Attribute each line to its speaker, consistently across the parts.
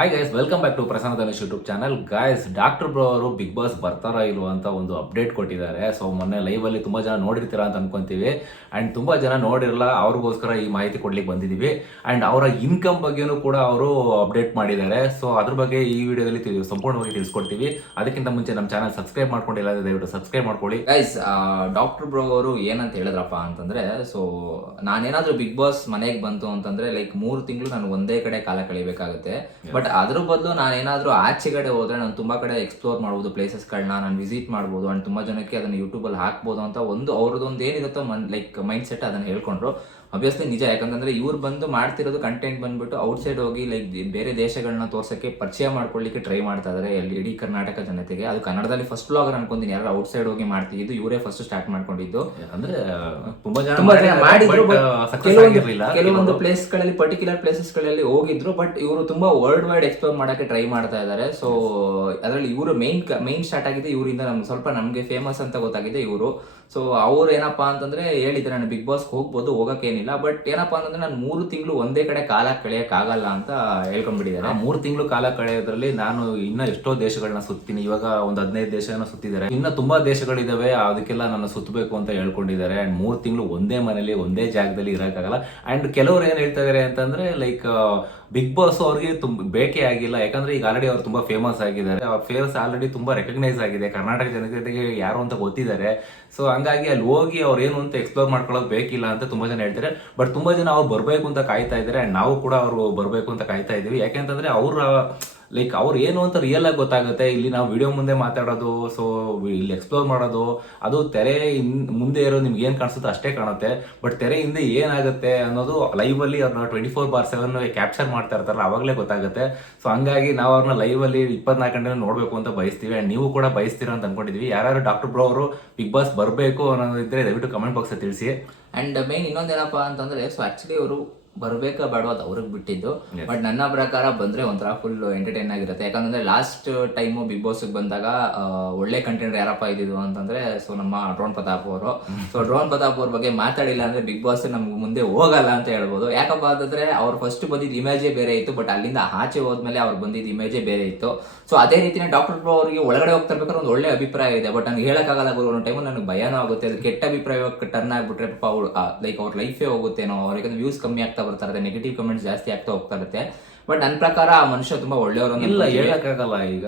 Speaker 1: Hi guys welcome back to Prasanna Dhanush YouTube channel guys doctor bro ಅವರು Bigg Boss ಬರ್ತಾರಾ ಇಲ್ವಾ ಅಂತ ಒಂದು ಅಪ್ಡೇಟ್ ಕೊಟ್ಟಿದ್ದಾರೆ. ಸೊ ಮೊನ್ನೆ ಲೈವ್ ಅಲ್ಲಿ ತುಂಬಾ ಜನ ನೋಡಿರ್ತೀರಾ ಅಂತ ಅನ್ಕೊಂತೀವಿ. ಅಂಡ್ ತುಂಬಾ ಜನ ನೋಡಿರಲ್ಲ ಅವ್ರಿಗೋಸ್ಕರ ಈ ಮಾಹಿತಿ ಕೊಡ್ಲಿಕ್ಕೆ ಬಂದಿದೀವಿ. ಅಂಡ್ ಅವರ ಇನ್ಕಮ್ ಬಗ್ಗೆನೂ ಕೂಡ ಅವರು ಅಪ್ಡೇಟ್ ಮಾಡಿದ್ದಾರೆ. ಸೊ ಅದ್ರ ಬಗ್ಗೆ ಈ ವಿಡಿಯೋದಲ್ಲಿ ಸಂಪೂರ್ಣವಾಗಿ ತಿಳಿಸ್ಕೊಡ್ತೀವಿ. ಅದಕ್ಕಿಂತ ಮುಂಚೆ ನಮ್ಮ ಚಾನಲ್ ಸಬ್ಸ್ಕ್ರೈಬ್ ಮಾಡ್ಕೊಂಡಿಲ್ಲ ಅಂದ್ರೆ ದಯವಿಟ್ಟು ಸಬ್ಸ್ಕ್ರೈಬ್ ಮಾಡ್ಕೊಳ್ಳಿ.
Speaker 2: ಗೈಸ್ ಡಾಕ್ಟರ್ ಬ್ರೋ ಅವರು ಏನಂತ ಹೇಳಿದ್ರಪ್ಪ ಅಂತಂದ್ರೆ ಸೊ ನಾನೇನಾದ್ರೂ ಬಿಗ್ ಬಾಸ್ ಮನೆಗೆ ಬಂತು ಅಂತಂದ್ರೆ ಲೈಕ್ ಮೂರು ತಿಂಗಳು ನಾನು ಒಂದೇ ಕಡೆ ಕಾಲ ಕಳಿಬೇಕಾಗುತ್ತೆ. ಬಟ್ ಅದ್ರ ಬದಲು ನಾನೇನಾದ್ರೂ ಆಚೆ ಕಡೆ ಹೋದ್ರೆ ನಾನು ತುಂಬಾ ಕಡೆ ಎಕ್ಸ್ಪ್ಲೋರ್ ಮಾಡ್ಬೋದು ಪ್ಲೇಸಸ್ಗಳನ್ನ ನಾನು ವಿಸಿಟ್ ಮಾಡ್ಬೋದು ಅಂಡ್ ತುಂಬಾ ಜನಕ್ಕೆ ಅದನ್ನ ಯೂಟ್ಯೂಬಲ್ಲಿ ಹಾಕ್ಬೋದು ಅಂತ ಒಂದು ಅವ್ರದ್ದೊಂದು ಏನಿರುತ್ತೋ ಮನ್ ಲೈಕ್ ಮೈಂಡ್ ಸೆಟ್ ಅದನ್ನ ಹೇಳ್ಕೊಂಡ್ರು. ಅಬ್ವಿಯಸ್ಲಿ ನಿಜ ಯಾಕಂತಂದ್ರೆ ಇವ್ರು ಬಂದು ಮಾಡ್ತಿರೋದು ಕಂಟೆಂಟ್ ಬಂದ್ಬಿಟ್ಟು ಔಟ್ಸೈಡ್ ಹೋಗಿ ಲೈಕ್ ಬೇರೆ ದೇಶಗಳನ್ನ ತೋರ್ಸಕ್ಕೆ ಪರಿಚಯ ಮಾಡ್ಕೊಳ್ಳಿಕ್ಕೆ ಟ್ರೈ ಮಾಡ್ತಾ ಇದಾರೆ ಎಲ್ಲಿ- ಇಡೀ ಕರ್ನಾಟಕ ಜನತೆಗೆ. ಅದು ಕನ್ನಡದಲ್ಲಿ ಫಸ್ಟ್ ಬ್ಲಾಗರ್ ಅನ್ಕೊಂತೀನಿ. ಯಾರು ಔಟ್ಸೈಡ್ ಹೋಗಿ ಮಾಡ್ತಿದ್ದು ಇವರೇ ಫಸ್ಟ್ ಸ್ಟಾರ್ಟ್ ಮಾಡ್ಕೊಂಡಿದ್ದು.
Speaker 1: ಅಂದ್ರೆ ತುಂಬಾ ಜನ
Speaker 2: ಮಾಡಿದ್ರು ಕೆಲವೊಂದು ಪ್ಲೇಸ್ಗಳಲ್ಲಿ ಪರ್ಟಿಕ್ಯುಲರ್ ಪ್ಲೇಸಸ್ಗಳಲ್ಲಿ ಹೋಗಿದ್ರು ಬಟ್ ಇವರು ತುಂಬಾ ವರ್ಲ್ಡ್ ವೈಡ್ ಎಕ್ಸ್ಪ್ಲೋರ್ ಮಾಡಕ್ಕೆ ಟ್ರೈ ಮಾಡ್ತಾ ಇದ್ದಾರೆ ಸೊ ಅದರಲ್ಲಿ ಇವರು ಮೇನ್ ಮೇನ್ ಸ್ಟಾರ್ಟ್ ಆಗಿದೆ ಇವರಿಂದ ನಮ್ಗೆ ಸ್ವಲ್ಪ ನಮ್ಗೆ ಫೇಮಸ್ ಅಂತ ಗೊತ್ತಾಗಿದೆ ಇವರು. ಸೊ ಅವ್ರು ಏನಪ್ಪಾ ಅಂತಂದ್ರೆ ಹೇಳಿದ್ರೆ ನಾನು ಬಿಗ್ ಬಾಸ್ ಹೋಗ್ಬೋದು ಹೋಗಕ್ಕೇನಿಲ್ಲ ಬಟ್ ಏನಪ್ಪಾ ಅಂತಂದ್ರೆ ನಾನು ಮೂರು ತಿಂಗಳು ಒಂದೇ ಕಡೆ ಕಾಲ ಆಗಲ್ಲ ಅಂತ ಹೇಳ್ಕೊಂಡ್ಬಿಟ್ಟಿದ್ದಾರೆ.
Speaker 1: ಮೂರು ತಿಂಗಳು ಕಾಲ ಕಳೆಯೋದ್ರಲ್ಲಿ ನಾನು ಇನ್ನೂ ಎಷ್ಟೋ ದೇಶಗಳನ್ನ ಸುತ್ತೀನಿ. ಇವಾಗ ಒಂದು ಹದಿನೈದು ದೇಶನ ಸುತ್ತಿದ್ದಾರೆ. ಇನ್ನೂ ತುಂಬಾ ದೇಶಗಳಿದಾವೆ, ಅದಕ್ಕೆಲ್ಲ ನಾನು ಸುತ್ತಬೇಕು ಅಂತ ಹೇಳ್ಕೊಂಡಿದ್ದಾರೆ. ಅಂಡ್ ಮೂರು ತಿಂಗಳು ಒಂದೇ ಮನೇಲಿ, ಒಂದೇ ಜಾಗದಲ್ಲಿ ಇರೋಕ್ಕಾಗಲ್ಲ. ಅಂಡ್ ಕೆಲವರು ಏನು ಹೇಳ್ತಾ ಇದಾರೆ ಅಂತಂದ್ರೆ ಲೈಕ್ ಬಿಗ್ ಬಾಸ್ ಅವ್ರಿಗೆ ತುಂಬ ಬೇಕೇ ಆಗಿಲ್ಲ. ಯಾಕಂದ್ರೆ ಈಗ ಆಲ್ರೆಡಿ ಅವ್ರು ತುಂಬಾ ಫೇಮಸ್ ಆಗಿದ್ದಾರೆ. ಅವ್ರ ಫೇಮಸ್ ಆಲ್ರೆಡಿ ತುಂಬಾ ರೆಕಗ್ನೈಸ್ ಆಗಿದೆ. ಕರ್ನಾಟಕ ಜನತೆಗೆ ಯಾರು ಅಂತ ಗೊತ್ತಿದ್ದಾರೆ. ಸೊ ಹಂಗಾಗಿ ಅಲ್ಲಿ ಹೋಗಿ ಅವ್ರು ಏನು ಅಂತ ಎಕ್ಸ್ಪ್ಲೋರ್ ಮಾಡ್ಕೊಳ್ಳೋದು ಬೇಕಿಲ್ಲ ಅಂತ ತುಂಬಾ ಜನ ಹೇಳ್ತಾರೆ. ಬಟ್ ತುಂಬಾ ಜನ ಅವ್ರು ಬರಬೇಕು ಅಂತ ಕಾಯ್ತಾ ಇದ್ದಾರೆ. ಅಂಡ್ ನಾವು ಕೂಡ ಅವರು ಬರಬೇಕು ಅಂತ ಕಾಯ್ತಾ ಇದೀವಿ. ಯಾಕೆಂತಂದ್ರೆ ಅವ್ರ ಲೈಕ್ ಅವ್ರು ಏನು ಅಂತ ರಿಯಲ್ ಆಗಿ ಗೊತ್ತಾಗುತ್ತೆ. ಇಲ್ಲಿ ನಾವು ವಿಡಿಯೋ ಮುಂದೆ ಮಾತಾಡೋದು ಸೊ ಇಲ್ಲಿ ಎಕ್ಸ್ಪ್ಲೋರ್ ಮಾಡೋದು, ಅದು ತೆರೆ ಮುಂದೆ ಇರೋ ನಿಮ್ಗೆ ಏನು ಕಾಣಿಸುತ್ತೋ ಅಷ್ಟೇ ಕಾಣುತ್ತೆ. ಬಟ್ ತೆರೆ ಹಿಂದೆ ಏನಾಗುತ್ತೆ ಅನ್ನೋದು ಲೈವ್ ಅಲ್ಲಿ ಅವ್ರನ್ನ twenty four bar seven capture ಮಾಡ್ತಾ ಇರ್ತಾರಲ್ಲ, ಅವಾಗಲೇ ಗೊತ್ತಾಗುತ್ತೆ. ಸೊ ಹಂಗಾಗಿ ನಾವು ಅವ್ರನ್ನ ಲೈವ್ ಅಲ್ಲಿ ಇಪ್ಪತ್ನಾಲ್ಕು ಗಂಟೆ ನೋಡಬೇಕು ಅಂತ ಬಯಸ್ತೀವಿ. ಅಂಡ್ ನೀವು ಕೂಡ ಬಯಸ್ತೀರ ಅಂತ ಅನ್ಕೊಂಡಿದ್ವಿ. ಯಾರು ಡಾಕ್ಟರ್ ಬ್ರೋ ಅವರು ಬಿಗ್ ಬಾಸ್ ಬರಬೇಕು ಅನ್ನೋದಿದ್ರೆ ದಯವಿಟ್ಟು ಕಮೆಂಟ್ ಬಾಕ್ಸ್ ತಿಳಿಸಿ.
Speaker 2: ಅಂಡ್ ಮೇನ್ ಇನ್ನೊಂದೇನಪ್ಪ ಅಂತಂದ್ರೆ ಸೊ ಆ್ಯಕ್ಚುಲಿ ಅವರು ಬರ್ಬೇಕಾ ಬೇಡವಾ ಅದು ಅವ್ರಿಗೆ ಬಿಟ್ಟಿದ್ದು. ಬಟ್ ನನ್ನ ಪ್ರಕಾರ ಬಂದ್ರೆ ಒಂಥರ ಫುಲ್ ಎಂಟರ್ಟೈನ್ ಆಗಿರುತ್ತೆ. ಯಾಕಂದ್ರೆ ಲಾಸ್ಟ್ ಟೈಮ್ ಬಿಗ್ ಬಾಸ್ ಬಂದಾಗ ಒಳ್ಳೆ ಕಂಟೆಂಟ್ ಯಾರಪ್ಪ ಇದ್ದಿದ್ದು ಅಂತಂದ್ರೆ ಸೊ ನಮ್ಮ ಡ್ರೋನ್ ಪ್ರತಾಪ್ ಅವರು. ಸೊ ಡ್ರೋನ್ ಪ್ರತಾಪ್ ಅವ್ರ ಬಗ್ಗೆ ಮಾತಾಡಿಲ್ಲ ಅಂದ್ರೆ ಬಿಗ್ ಬಾಸ್ ನಮ್ಗೆ ಮುಂದೆ ಹೋಗಲ್ಲ ಅಂತ ಹೇಳ್ಬೋದು. ಯಾಕಪ್ಪ ಅಂತಂದ್ರೆ ಅವ್ರು ಫಸ್ಟ್ ಬಂದಿದ್ದ ಇಮೇಜೇ ಬೇರೆ ಇತ್ತು ಬಟ್ ಅಲ್ಲಿಂದ ಆಚೆ ಹೋದ್ಮೇಲೆ ಅವ್ರು ಬಂದಿದ್ದ ಇಮೇಜೇ ಬೇರೆ ಇತ್ತು. ಸೊ ಅದೇ ರೀತಿನೇ ಡಾಕ್ಟರ್ ಬ್ರೋ ಅವರಿಗೆ ಒಳಗಡೆ ಹೋಗ್ತಾ ಇರ್ಬೇಕಾದ್ರೆ ಒಂದು ಒಳ್ಳೆ ಅಭಿಪ್ರಾಯ ಇದೆ. ಬಟ್ ನನಗೆ ಹೇಳಕ್ಕಾಗಲ್ಲ ಗುರು ಒಂದು ಟೈಮ್ ನನಗೆ ಭಯನೂ ಆಗುತ್ತೆ. ಅದು ಕೆಟ್ಟ ಅಭಿಪ್ರಾಯಕ್ಕೆ ಟರ್ನ್ ಆಗ್ಬಿಟ್ರೆ ಪಾಪ ಅವ್ರು ಲೈಕ್ ಅವ್ರ ಲೈಫೇ ಹೋಗುತ್ತೇನೋ ಅವ್ರಿಗೆ ವ್ಯೂಸ್ ಕಮ್ಮಿ ಆಗ್ತಾ ಬರ್ತಾ ಇರುತ್ತೆ ನೆಗೆಟಿವ್ ಕಮೆಂಟ್ಸ್ ಜಾಸ್ತಿ ಆಗ್ತಾ ಹೋಗ್ತಾ ಇರುತ್ತೆ. ಬಟ್ ನನ್ನ ಪ್ರಕಾರ ಆ ಮನುಷ್ಯ ತುಂಬಾ ಒಳ್ಳೆಯವರು
Speaker 1: ಇಲ್ಲ. ಹೇಳಕ್ಕಾಗಲ್ಲ. ಈಗ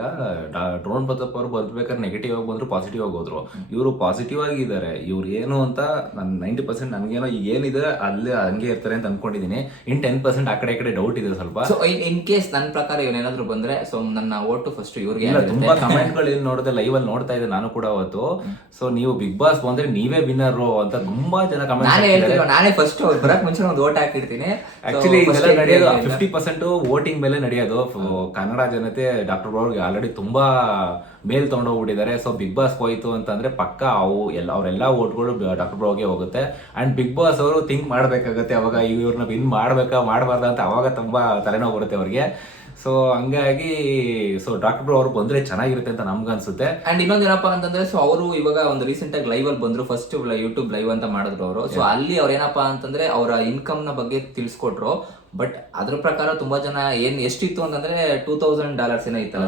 Speaker 1: ಡ್ರೋನ್ ಪ್ರತಾಪ್ ಅವರು ಬರ್ಬೇಕಾದ್ರೆ ನೆಗೆಟಿವ್ ಆಗಿ ಬಂದ್ರು ಪಾಸಿಟಿವ್ ಆಗಿ ಹೋದ್ರು. ಇವರು ಪಾಸಿಟಿವ್ ಆಗಿದ್ದಾರೆ ಇವ್ರು ಏನು ಅಂತ ನನ್ ನೈಂಟಿ ಪರ್ಸೆಂಟ್ ನನ್ಗೇನೋ ಏನಿದೆ ಅಲ್ಲಿ ಹಂಗೆ ಇರ್ತಾರೆ ಅಂತ ಅನ್ಕೊಂಡಿದೀನಿ. ಇನ್ ಟೆನ್ ಪರ್ಸೆಂಟ್ ಆ ಕಡೆ ಈ ಕಡೆ ಡೌಟ್ ಇದೆ ಸ್ವಲ್ಪ.
Speaker 2: ಸೊ ಇನ್ ಕೇಸ್ ನನ್ನ ಪ್ರಕಾರ ಇವನೇನಾದ್ರೂ ಬಂದ್ರೆ ಸೊ ನನ್ನ ಓಟು ಫಸ್ಟ್ ಇವ್ರಿಗೆ.
Speaker 1: ತುಂಬಾ ಕಮೆಂಟ್ಗಳು ಏನ್ ನೋಡಿದೆ ಲೈವ್ ಅಲ್ಲಿ ನೋಡ್ತಾ ಇದ್ದೆ ನಾನು ಕೂಡ ಅವತ್ತು. ಸೊ ನೀವು ಬಿಗ್ ಬಾಸ್ ಬಂದ್ರೆ ನೀವೇ ವಿನ್ನರ್ ಅಂತ ತುಂಬಾ ಜನ ಕಮೆಂಟ್
Speaker 2: ನಾನೇ ಫಸ್ಟ್ ಬರಕ್ ಮುಂಚೆ ಒಂದು ಓಟ್ ಹಾಕಿರ್ತೀನಿ.
Speaker 1: ಆಕ್ಚುಲಿ ನಡೆಯೋದು ಫಿಫ್ಟಿ ಪರ್ಸೆಂಟ್ ವೋಟಿಂಗ್ ಮೇಲೆ ನಡೆಯೋದು. ಕನ್ನಡ ಜನತೆ ಡಾಕ್ಟರ್ ಅವ್ರಿಗೆ ಆಲ್ರೆಡಿ ತುಂಬಾ ಮೇಲ್ ತಗೊಂಡೋಗ್ಬಿಟ್ಟಿದ್ದಾರೆ. ಸೊ ಬಿಗ್ ಬಾಸ್ ಹೋಯ್ತು ಅಂತಂದ್ರೆ ಪಕ್ಕ ಅವು ಎಲ್ಲ ಅವರೆಲ್ಲ ಓಟ್ಗಳು ಡಾಕ್ಟರ್ ಬ್ರೋಗೆ ಹೋಗುತ್ತೆ. ಅಂಡ್ ಬಿಗ್ ಬಾಸ್ ಅವರು ಥಿಂಕ್ ಮಾಡ್ಬೇಕಾಗತ್ತೆ. ಅವಾಗ ಇವ್ರನ್ನ ವಿನ್ ಮಾಡ್ಬೇಕಾ ಮಾಡಬಾರ್ದ ಅಂತ ಅವಾಗ ತುಂಬಾ ತಲೆನೋವು ಬರುತ್ತೆ ಅವ್ರಿಗೆ. ಸೊ ಹಂಗಾಗಿ ಸೊ ಡಾಕ್ಟರ್ ಬ್ರೋ ಅವ್ರು ಬಂದ್ರೆ ಚೆನ್ನಾಗಿರುತ್ತೆ ಅಂತ ನಮ್ಗನ್ಸುತ್ತೆ.
Speaker 2: ಅಂಡ್ ಇನ್ನೊಂದೇನಪ್ಪ ಅಂತಂದ್ರೆ ಸೊ ಅವರು ಇವಾಗ ಒಂದು ರೀಸೆಂಟ್ ಆಗಿ ಲೈವ್ ಅಲ್ಲಿ ಬಂದ್ರು ಫಸ್ಟ್ ಯೂಟ್ಯೂಬ್ ಲೈವ್ ಅಂತ ಮಾಡಿದ್ರು ಅವರು. ಸೊ ಅಲ್ಲಿ ಅವ್ರ ಏನಪ್ಪಾ ಅಂತಂದ್ರೆ ಅವರ ಇನ್ಕಮ್ನ ಬಗ್ಗೆ ತಿಳಿಸ್ಕೊಟ್ರು. ಬಟ್ ಅದ್ರ ಪ್ರಕಾರ ತುಂಬಾ ಜನ ಏನ್ ಎಷ್ಟಿತ್ತು ಅಂತಂದ್ರೆ ಟೂ ತೌಸಂಡ್ ಡಾಲರ್ಸ್ ಏನೋ ಇತ್ತಲ್ಲ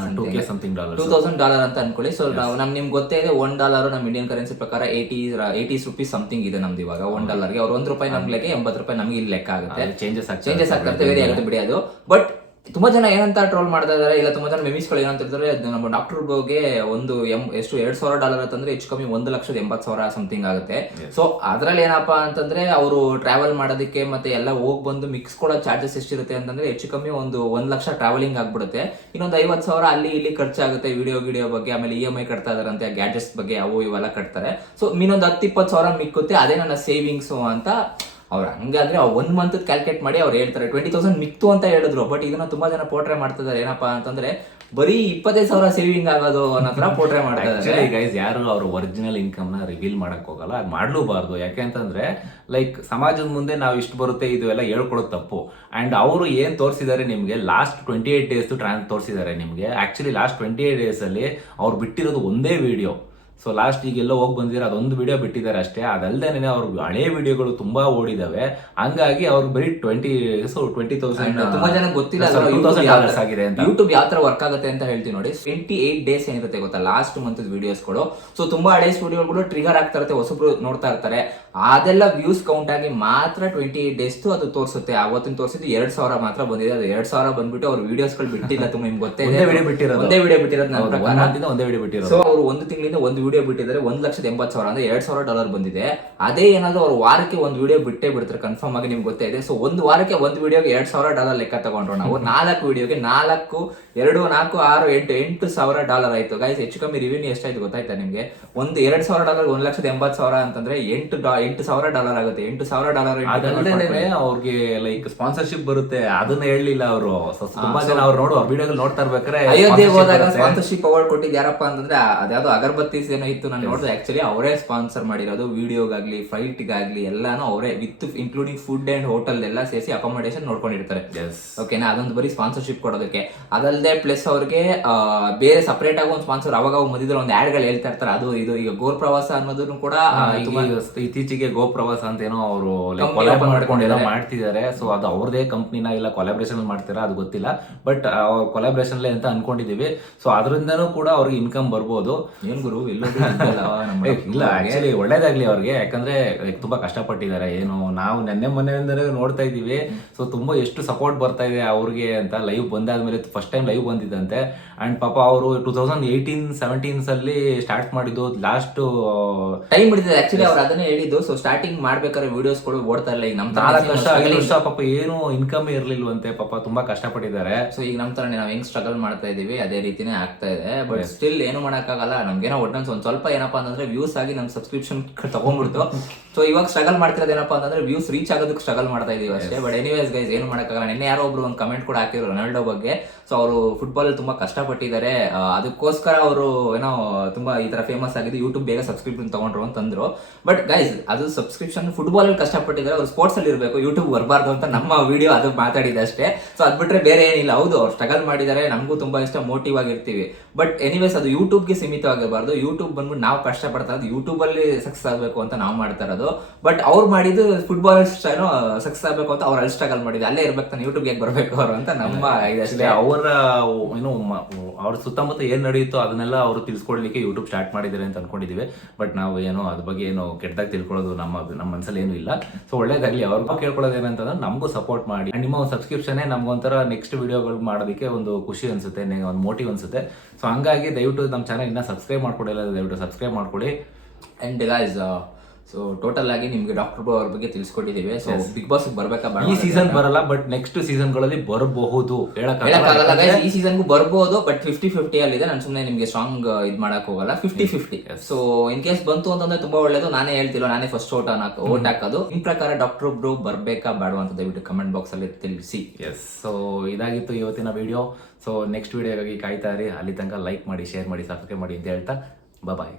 Speaker 1: something dollar
Speaker 2: two thousand dollar ಅಂತ ಅನ್ಕೊಳ್ಳಿ. ಸೊ ನಮ್ ನಿಮ್ಗೆ ಗೊತ್ತೇ ಇದೆ ಒನ್ ಡಾಲರ್ ನಮ್ಮ ಇಂಡಿಯನ್ ಕರೆನ್ಸಿ ಪ್ರಕಾರ ಏಟಿ ಏಟೀಸ್ ರುಪೀಸ್ ಸಮಥಿಂಗ್ ಇದೆ ನಮ್ದು ಇವಾಗ. ಒನ್ ಡಾಲರ್ಗೆ ಅವ್ರ ಒಂದ್ ರೂಪಾಯಿ ನಮ್ಗೆ ಲೆಕ್ಕ ಎಂಬತ್ತು ರೂಪಾಯಿ ನಮ್ಗೆ ಇಲ್ಲಿ ಲೆಕ್ಕ ಆಗುತ್ತೆ.
Speaker 1: ಚೇಂಜಸ್
Speaker 2: ಚೇಂಜಸ್ ಆಗ್ತಾ ಆಗುತ್ತೆ ಬಿಡಿ ಅದು. ಬಟ್ ತುಂಬಾ ಜನ ಏನಂತ ಟ್ರೋಲ್ ಮಾಡ್ತಾ ಇದಾರೆ ಇಲ್ಲ ತುಂಬಾ ಜನ ಮೆಮೀಸ್ಗಳು ಏನಂತ ಇರ್ತಾರೆ ಅದು ನಮ್ಮ ಡಾಕ್ಟರ್ಗೆ ಒಂದು ಎಂ ಎಷ್ಟು ಎರಡ್ ಸಾವಿರ ಡಾಲರ್ ಅಂತಂದ್ರೆ ಹೆಚ್ಚು ಕಮ್ಮಿ ಒಂದು ಲಕ್ಷದ ಎಂಬತ್ತು ಸಾವಿರ ಸಮಥಿಂಗ್ ಆಗುತ್ತೆ. ಸೊ ಅದ್ರಲ್ಲಿ ಏನಪ್ಪಾ ಅಂತಂದ್ರೆ ಅವರು ಟ್ರಾವೆಲ್ ಮಾಡೋದಕ್ಕೆ ಮತ್ತೆ ಎಲ್ಲ ಹೋಗಿ ಬಂದು ಮಿಕ್ಸ್ ಕೊಡೋ ಚಾರ್ಜಸ್ ಎಷ್ಟಿರುತ್ತೆ ಅಂತಂದ್ರೆ ಹೆಚ್ಚು ಕಮ್ಮಿ ಒಂದು ಒಂದ್ ಲಕ್ಷ ಟ್ರಾವೆಲಿಂಗ್ ಆಗ್ಬಿಡುತ್ತೆ. ಇನ್ನೊಂದು ಐವತ್ತು ಸಾವಿರ ಅಲ್ಲಿ ಇಲ್ಲಿ ಖರ್ಚಾಗುತ್ತೆ ವಿಡಿಯೋ ಗಿಡಿಯೋ ಬಗ್ಗೆ ಆಮೇಲೆ ಇ ಎಂ ಐ ಕಟ್ತಾ ಇದಾರಂತೆ ಗ್ಯಾಜೆಟ್ಸ್ ಬಗ್ಗೆ ಅವು ಇವೆಲ್ಲ ಕಟ್ತಾರೆ. ಸೊ ಇನ್ನೊಂದು ಹತ್ತು ಇಪ್ಪತ್ತು ಸಾವಿರ ಮಿಕ್ಕುತ್ತೆ ಅದೇ ನನ್ನ ಸೇವಿಂಗ್ಸ್ ಅಂತ ಅವ್ರು ಹಂಗಾದ್ರೆ ಒಂದ್ ಮಂತ್ ಕ್ಯಾಲ್ಕುಲೇಟ್ ಮಾಡಿ ಅವ್ರು ಹೇಳ್ತಾರೆ ಟ್ವೆಂಟಿ ತೌಸಂಡ್ ಮಿಕ್ತು ಅಂತ ಹೇಳಿದ್ರು ಬಟ್ ಇದನ್ನ ತುಂಬಾ ಜನ ಪೋಟ್ರೆ ಮಾಡ್ತಿದ್ದಾರೆ, ಏನಪ್ಪಾ ಅಂತಂದ್ರೆ ಬರೀ ಇಪ್ಪತ್ತೈದು ಸಾವಿರ ಸೇವಿಂಗ್ ಆಗೋದು ಅನ್ನೋ ತರ ಪೋಟ್ರೆ
Speaker 1: ಮಾಡ್ತಾರೆ ಗೈಸ್ ಯಾರು ಅವ್ರ ಒರಿಜಿನಲ್ ಇನ್ಕಮ್ನ ರಿವೀಲ್ ಮಾಡಕ್ ಹೋಗಲ್ಲ ಅದ್ ಮಾಡ್ಲೂಬಾರ್ದು. ಯಾಕೆ ಅಂತಂದ್ರೆ ಲೈಕ್ ಸಮಾಜದ ಮುಂದೆ ನಾವು ಇಷ್ಟು ಬರುತ್ತೆ, ಇದು ಎಲ್ಲ ಹೇಳ್ಕೊಡೋದು ತಪ್ಪು. ಅಂಡ್ ಅವರು ಏನ್ ತೋರಿಸಿದ್ದಾರೆ ನಿಮ್ಗೆ ಲಾಸ್ಟ್ ಟ್ವೆಂಟಿ ಏಟ್ ಡೇಸ್ ಟ್ರಾನ್ಸ್ ತೋರಿಸಿದ್ದಾರೆ ನಿಮ್ಗೆ. Actually last twenty eight days ಅಲ್ಲಿ ಅವ್ರು ಬಿಟ್ಟಿರೋದು ಒಂದೇ ವಿಡಿಯೋ ಸೊ ಲಾಸ್ಟ್ ಈಗ ಎಲ್ಲೋ ಹೋಗಿ ಬಂದಿದ್ದಾರೆ ಅದೊಂದು ವಿಡಿಯೋ ಬಿಟ್ಟಿದ್ದಾರೆ ಅಷ್ಟೇ. ಅದಲ್ದೇನೆ ಅವ್ರ ಹಳೆ ವಿಡಿಯೋಗಳು ತುಂಬಾ ಓಡಿದಾವೆ. ಹಂಗಾಗಿ ಅವ್ರು ಬರೀ ಟ್ವೆಂಟಿ ಸೊ ಟ್ವೆಂಟಿ ತೌಸಂಡ್
Speaker 2: ತುಂಬಾ ಜನ ಗೊತ್ತಿಲ್ಲ
Speaker 1: ಡಾಲರ್ಸ್ ಆಗಿದೆ ಅಂತ.
Speaker 2: ಯೂಟ್ಯೂಬ್ ಯಾವ ತರ ವರ್ಕ್ ಆಗುತ್ತೆ ಅಂತ ಹೇಳ್ತೀನಿ ನೋಡಿ. ಟ್ವೆಂಟಿ ಏಟ್ ಡೇಸ್ ಏನಿರುತ್ತೆ ಗೊತ್ತಾ? ಲಾಸ್ಟ್ ಮಂತ್ ವಿಡಿಯೋಸ್ಗಳು ಸೊ ತುಂಬಾ ಹಳೆ ವಿಡಿಯೋಗಳು ಟ್ರಿಗರ್ ಆಗ್ತಾ ಇರುತ್ತೆ ಹೊಸಬ್ರು ನೋಡ್ತಾ ಇರ್ತಾರೆ. ಅದೆಲ್ಲ ವ್ಯೂಸ್ ಕೌಂಟ್ ಆಗಿ ಮಾತ್ರ ಟ್ವೆಂಟಿ ಏಟ್ ಡೇಸ್ ಅದು ತೋರಿಸುತ್ತೆ. ಅವತ್ತಿನ ತೋರಿಸಿದ್ದು ಎರಡ್ ಸಾವಿರ ಮಾತ್ರ ಬಂದಿದೆ. ಅದು ಎರಡ್ ಸಾವಿರ ಬಂದ್ಬಿಟ್ಟು ಅವ್ರ ವಿಡಿಯೋಸ್ಗಳು ಬಿಟ್ಟಿಲ್ಲ ತುಂಬಾ ನಿಮ್ಗೆ ಗೊತ್ತೇ ಇದೆ.
Speaker 1: ಬಿಟ್ಟಿರೋದು.
Speaker 2: ಒಂದೇ ವಿಡಿಯೋ ಬಿಟ್ಟಿರೋದು
Speaker 1: ಒಂದೇ ವಿಡಿಯೋ ಬಿಟ್ಟಿರೋದು.
Speaker 2: ಸೊ ಅವ್ರು ಒಂದು ತಿಂಗಳಿಂದ ಒಂದು ವಿಡಿಯೋ ಬಿಟ್ಟಿದ್ದಾರೆ, ಒಂದು ಲಕ್ಷದ ಎಂಬತ್ತು ಸಾವಿರ ಅಂದ್ರೆ ಎರಡು ಸಾವಿರ ಡಾಲರ್ ಬಂದಿದೆ. ಅದೇ ಏನಾದರೂ ಅವ್ರು ವಾರಕ್ಕೆ ಒಂದು ವಿಡಿಯೋ ಬಿಟ್ಟೇ ಬಿಡ್ತಾರೆ ಕನ್ಫರ್ಮ್ ಆಗಿ ನಿಮ್ಗೆ ಗೊತ್ತೇ ಇದೆ. ಸೊ ಒಂದು ವಾರಕ್ಕೆ ಒಂದು ವಿಡಿಯೋಗೆ ಎರಡ್ ಸಾವಿರ ಡಾಲರ್ ಲೆಕ್ಕ ತಗೊಂಡ್ರು ನಾವು. ನಾಲ್ಕು ವಿಡಿಯೋಗೆ ನಾಲ್ಕು ಎರಡು ನಾಲ್ಕು ಆರು ಎಂಟು ಎಂಟು ಸಾವಿರ ಡಾಲರ್ ಆಯ್ತು. ಗೈಸ್ ಹೆಚ್ಚು ಕಮ್ಮಿ ರಿವ್ಯೂ ಎಷ್ಟಾಯ್ತು ಗೊತ್ತಾಯ್ತಾ ನಿಮಗೆ? ಒಂದು ಎರಡು ಸಾವಿರ ಡಾಲರ್ ಒಂದು ಲಕ್ಷದ ಎಂಬತ್ತು ಸಾವಿರ ಅಂತಂದ್ರೆ ಎಂಟು ಡಾ ಎಂಟು ಸಾವಿರ ಡಾಲರ್ ಆಗುತ್ತೆ. ಎಂಟು ಸಾವಿರ ಡಾಲರ್
Speaker 1: ಅದಲ್ಲದೆ ಅವ್ರಿಗೆ ಲೈಕ್ ಸ್ಪಾನ್ಸರ್ಶಿಪ್ ಬರುತ್ತೆ. ಅದನ್ನ ಹೇಳಲಿಲ್ಲ ಅವರು. ತುಂಬಾ ಜನ ಅವ್ರು ನೋಡು ಅವ್ರ ವಿಡಿಯೋ ನೋಡ್ತಾ ಇರ್ಬೇಕಾದ್ರೆ
Speaker 2: ಅಯೋಧ್ಯೆ ಹೋದಾಗ ಸ್ಪಾನ್ಸರ್ಶಿಪ್ ಅವಾರ್ಡ್ ಕೊಟ್ಟಿದ್ದು ಯಾರಪ್ಪ ಅಂತಂದ್ರೆ ಅದ್ಯಾವುದು ಅಗರ್ಬತ್ತಿ ಅಗರಬತ್ತೀಸ್ ಏನೋ ಇತ್ತು ನಾನು ನೋಡಿದ್ರೆ ಆಕ್ಚುಲಿ ಅವರೇ ಸ್ಪಾನ್ಸರ್ ಮಾಡಿರೋದು. ವಿಡಿಯೋಗಾಗ್ಲಿ ಫ್ಲೈಟ್ಗಾಗ್ಲಿ ಎಲ್ಲಾನು ಅವರೇ with including food and hotel ಎಲ್ಲ ಸೇರಿಸಿ ಅಕಾಮಡೇಷನ್ ನೋಡ್ಕೊಂಡಿರ್ತಾರೆ. ಓಕೆನಾ ಅದೊಂದು ಬರೀ ಸ್ಪಾನ್ಸರ್ಶಿಪ್ ಕೊಡೋದಕ್ಕೆ. ಅದಲ್ಲದೆ ಪ್ಲಸ್ ಅವ್ರಿಗೆ ಬೇರೆ ಸಪರೇಟ್ ಆಗಿ ಒಂದು ಸ್ಪಾನ್ಸರ್ ಅವಾಗ ಅವಾಗ ಒಂದ್ ಒಂದು ಗಳು ಹೇಳ್ತಾ ಇರ್ತಾರೆ. ಅದು ಇದು ಈಗ ಗೋ ಪ್ರವಾಸ ಅನ್ನೋದನ್ನು ಕೂಡ
Speaker 1: ಇತ್ತೀಚೆಗೆ ಗೋ ಪ್ರವಾಸ ಅಂತ ಏನೋ ಅವರು ಮಾಡ್ಕೊಂಡು. ಮಾಡ್ತಿದ್ದಾರೆ. ಸೊ ಅದು ಅವ್ರದೇ ಕಂಪ್ನಿನ ಇಲ್ಲ ಕೊಲಾಬ್ರೇಷನ್ ಮಾಡ್ತೀರಾ ಅದು ಗೊತ್ತಿಲ್ಲ. ಬಟ್ ಕೊಲಾಬ್ರೇಷನ್ ಅಂತ ಅನ್ಕೊಂಡಿದೀವಿ ಸೊ ಅದರಿಂದನೂ ಕೂಡ ಅವ್ರಿಗೆ ಇನ್ಕಮ್ ಬರ್ಬೋದು.
Speaker 2: ಏನ್ ಗುರು
Speaker 1: ಇಲ್ಲ ಇಲ್ಲ ಆಕ್ಚುಲಿ ಒಳ್ಳೇದಾಗ್ಲಿ ಅವ್ರಿಗೆ. ಯಾಕಂದ್ರೆ ತುಂಬಾ ಕಷ್ಟಪಟ್ಟಿದ್ದಾರೆ. ಏನು ನಾವು ನೆನ್ನೆ ಮೊನ್ನೆ ನೋಡ್ತಾ ಇದೀವಿ ಸೊ ತುಂಬಾ ಎಷ್ಟು ಸಪೋರ್ಟ್ ಬರ್ತಾ ಇದೆ ಅವ್ರಿಗೆ ಅಂತ ಲೈವ್ ಬಂದಾದ್ಮೇಲೆ ಫಸ್ಟ್ ಟೈಮ್ ಲೈವ್ ಬಂದಿದ್ದಂತೆ. ಅಂಡ್ ಪಾಪ ಅವರು ಟೂ ತೌಸಂಡ್ ಏಯ್ಟೀನ್ ಸೆವೆಂಟೀನ್ಸ್ ಅಲ್ಲಿ ಸ್ಟಾರ್ಟ್ ಮಾಡಿದ್ದು ಲಾಸ್ಟ್
Speaker 2: ಟೈಮ್ ಹಿಡಿದಿದೆ ಆಕ್ಚುಲಿ ಅವ್ರು ಅದನ್ನೇ ಹೇಳಿದ್ದು. ಸೊ ಸ್ಟಾರ್ಟಿಂಗ್ ಮಾಡ್ಬೇಕಾದ್ರೆ ವಿಡಿಯೋಸ್ಗಳು ಓಡ್ತಾ ಇಲ್ಲ. ಈಗ ನಮ್ಮ
Speaker 1: ನಾಲ್ಕು ವರ್ಷ ಐದು ವರ್ಷ ಪಾಪ ಏನು ಇನ್ಕಮ್ ಇರಲಿಲ್ವಂತೆ ಪಾಪ ತುಂಬಾ ಕಷ್ಟಪಟ್ಟಿದ್ದಾರೆ.
Speaker 2: ಸೊ ಈಗ ನಮ್ಮ ತರನೇ ನಾವು ಹೆಂಗ್ ಸ್ಟ್ರಗಲ್ ಮಾಡ್ತಾ ಇದ್ದೀವಿ ಅದೇ ರೀತಿನೇ ಆಗ್ತಾ ಇದೆ. ಬಟ್ ಸ್ಟಿಲ್ ಏನು ಮಾಡೋಕ್ಕಾಗಲ್ಲ. ನಮ್ಗೇನೋ ಒಟ್ಟಿನ ಒಂದು ಸ್ವಲ್ಪ ಏನಪ್ಪಾ ಅಂತಂದ್ರೆ ವ್ಯೂಸ್ ಆಗಿ ನಮ್ ಸಬ್ಸ್ಕ್ರಿಪ್ಷನ್ ತಗೊಂಡ್ಬಿಡ್ತು. ಸೊ ಇವಾಗ ಸ್ಟ್ರಗಲ್ ಮಾಡ್ತಿರೋದು ಏನಪ್ಪಾ ಅಂತಂದ್ರೆ ವ್ಯೂಸ್ ರೀಚ್ ಆಗೋದಕ್ಕೆ ಸ್ಟ್ರಗಲ್ ಮಾಡ್ತಾ ಇದೀವಿ ಅಷ್ಟೇ. ಬಟ್ ಎನಿವೇಸ್ ಗೈಸ್ ಏನು ಮಾಡಕ್ಕಾಗಲ್ಲ. ನಿನ್ನೆ ಯಾರೋ ಒಬ್ರು ಒಂದು ಕಮೆಂಟ್ ಕೂಡ ಹಾಕಿದ್ರು ರೊನಾಲ್ಡೋ ಬಗ್ಗೆ. ಸೊ ಅವರು ಫುಟ್ಬಾಲ್ ತುಂಬಾ ಕಷ್ಟಪಟ್ಟಿದ್ದಾರೆ ಆ, ಅದಕ್ಕೋಸ್ಕರ ಅವರು ಏನೋ ತುಂಬಾ ಈ ತರ ಫೇಮಸ್ ಆಗಿದೆ ಯೂಟ್ಯೂಬ್ ಬೇಗ ಸಬ್ಸ್ಕ್ರಿಪ್ಷನ್ ತಗೊಂಡ್ರು ಅಂತಂದ್ರು ಬಟ್ ಗೈಸ್ ಅದು ಸಬ್ಸ್ಕ್ರಿಪ್ಷನ್ ಫುಟ್ಬಾಲ್ ಅಲ್ಲಿ ಕಷ್ಟಪಟ್ಟಿದ್ದಾರೆ. ಅವ್ರು ಸ್ಪೋರ್ಟ್ಸ್ ಅಲ್ಲಿ ಇರಬೇಕು ಯೂಟ್ಯೂಬ್ ಬರಬಾರ್ದು ಅಂತ ನಮ್ಮ ವಿಡಿಯೋ ಅದು ಮಾತಾಡಿದೆ ಅಷ್ಟೇ. ಸೊ ಅದ್ ಬಿಟ್ರೆ ಬೇರೆ ಏನಿಲ್ಲ. ಹೌದು ಅವ್ರು ಸ್ಟ್ರಗಲ್ ಮಾಡಿದ್ದಾರೆ. ನಮಗೂ ತುಂಬಾ ಇಷ್ಟ ಮೋಟಿವ್ ಆಗಿರ್ತೀವಿ. ಬಟ್ ಎನಿವೇಸ್ ಅದು ಯೂಟ್ಯೂಬ್ಗೆ ಸೀಮಿತವಾಗಿರಬಾರ್ದು. ಯೂಟ್ಯೂಬ್ ಬಂದ್ಬಿಟ್ಟು ನಾವು ಕಷ್ಟಪಡ್ತಾ ಪಡ್ತಾ ಯೂಟ್ಯೂಬ್ ಅಲ್ಲಿ ಸಕ್ಸಸ್ ಆಗಬೇಕು ಅಂತ ನಾವು ಮಾಡ್ತಾ ಇರೋದು. ಬಟ್ ಅವ್ರು ಮಾಡಿದ್ದು ಫುಟ್ಬಾಲ್ ಏನೋ ಸಕ್ಸಸ್ ಆಗಬೇಕು ಅಂತ ಅವ್ರು ಅಲ್ಲಿ ಸ್ಟ್ರಗಲ್ ಮಾಡಿದ್ರು ಅಲ್ಲೇ ಇರ್ಬೇಕು ತಾನೆ ಯೂಟ್ಯೂಬ್ಗೆ ಹೇಗೆ ಬರಬೇಕು ಅವರು ಅಂತ ನಮ್ಮ ಇದಷ್ಟೇ
Speaker 1: ಅವರ ಏನು ಅವ್ರ ಸುತ್ತಮುತ್ತ ಏನ್ ನಡೆಯುತ್ತೋ ಅದನ್ನೆಲ್ಲ ಅವರು ತಿಳ್ಸ್ಕೊಡ್ಲಿಕ್ಕೆ ಯೂಟ್ಯೂಬ್ ಸ್ಟಾರ್ಟ್ ಮಾಡಿದ್ದಾರೆ ಅಂತ ಅನ್ಕೊಂಡಿದೀವಿ. ಬಟ್ ನಾವು ಏನೋ ಅದ್ರ ಬಗ್ಗೆ ಏನು ಕೆಟ್ಟದಾಗ ತಿಳ್ಕೊಳ್ಳೋದು ನಮ್ಮ ನಮ್ಮ ಮನಸ್ಸಲ್ಲಿ ಏನು ಇಲ್ಲ. ಸೊ ಒಳ್ಳೇದಾಗ್ಲಿ, ಅವ್ರಿಗೂ ಕೇಳ್ಕೊಳ್ಳೋದು ಏನಂತಂದ್ರೆ ನಮಗೂ ಸಪೋರ್ಟ್ ಮಾಡಿ. ನಿಮ್ಮ ನಿಮ್ಮ ಸಬ್ಸ್ಕ್ರಿಪ್ಷನ್ ನಮ್ಗೊಂಥರ ನೆಕ್ಸ್ಟ್ ವಿಡಿಯೋಗಳು ಮಾಡೋದಕ್ಕೆ ಒಂದು ಖುಷಿ ಅನ್ಸುತ್ತೆ ಒಂದು ಮೋಟಿವ್ ಅನ್ಸುತ್ತೆ. ಸೊ ಹಂಗಾಗಿ ದಯವಿಟ್ಟು ನಮ್ಮ ಚಾನಲ್ ಇನ್ನೂ ಸಬ್ಸ್ಕ್ರೈಬ್ ಮಾಡ್ಕೊಡಿಲ್ಲ ದಯವಿಟ್ಟು ಸಬ್ಸ್ಕ್ರೈಬ್ ಮಾಡ್ಕೊಡಿ.
Speaker 2: ಅಂಡ್ ಗಾಯ್ಸ್ ಸೊ ಟೋಟಲ್ ಆಗಿ ನಿಮ್ಗೆ ಡಾಕ್ಟರ್ ಅವ್ರ ಬಗ್ಗೆ ತಿಳಿಸ್ಕೊಟ್ಟಿದ್ದೀವಿ ಸೊ ಬಿಗ್ ಬಾಸ್ ಬರ್ಬೇಕಾ ಬೇಡ
Speaker 1: ಈ ಸೀಸನ್ ಬರಲ್ಲ ಬಟ್ ನೆಕ್ಸ್ಟ್ ಸೀಸನ್ಗಳಲ್ಲಿ ಬರಬಹುದು.
Speaker 2: ಹೇಳಕ್ಕಾಗಲ್ಲ
Speaker 1: ಹೇಳಕ್ಕಾಗಲ್ಲ
Speaker 2: guys, ಈ ಸೀಸನ್ಗೂ ಬರ್ಬೋದು ಬಟ್ ಫಿಫ್ಟಿ ಫಿಫ್ಟಿ ಅಲ್ಲಿದೆ. ನಾನು ಸುಮ್ಮನೆ ನಿಮಗೆ ಸಾಂಗ್ ಇದು ಮಾಡಕ್ ಹೋಗಲ್ಲ. Fifty fifty so in case ಬಂತು ಅಂತಂದ್ರೆ ತುಂಬಾ ಒಳ್ಳೇದು. ನಾನೇ ಹೇಳ್ತಿಲ್ಲ ನಾನೇ ಫಸ್ಟ್ ಓಟ್ ಓಟ್ ಹಾಕೋದು. ನಿಮ್ ಪ್ರಕಾರ ಡಾಕ್ಟರ್ ಒಬ್ರು ಬರ್ಬೇಕಾ ಬೇಡ ಅಂತ ದಯವಿಟ್ಟು ಕಮೆಂಟ್ ಬಾಕ್ಸ್ ಅಲ್ಲಿ ತಿಳಿಸಿ.
Speaker 1: ಎಸ್ ಸೊ ಇದಾಗಿತ್ತು ಇವತ್ತಿನ ವಿಡಿಯೋ ಸೊ ನೆಕ್ಸ್ಟ್ ವಿಡಿಯೋಗಾಗಿ ಕಾಯ್ತಾ ಇರಿ. ಅಲ್ಲಿ ತನಕ ಲೈಕ್ ಮಾಡಿ ಶೇರ್ ಮಾಡಿ ಸಬ್ಸ್ಕ್ರೈಬ್ ಮಾಡಿ ಅಂತ ಹೇಳ್ತಾ ಬಾಯ್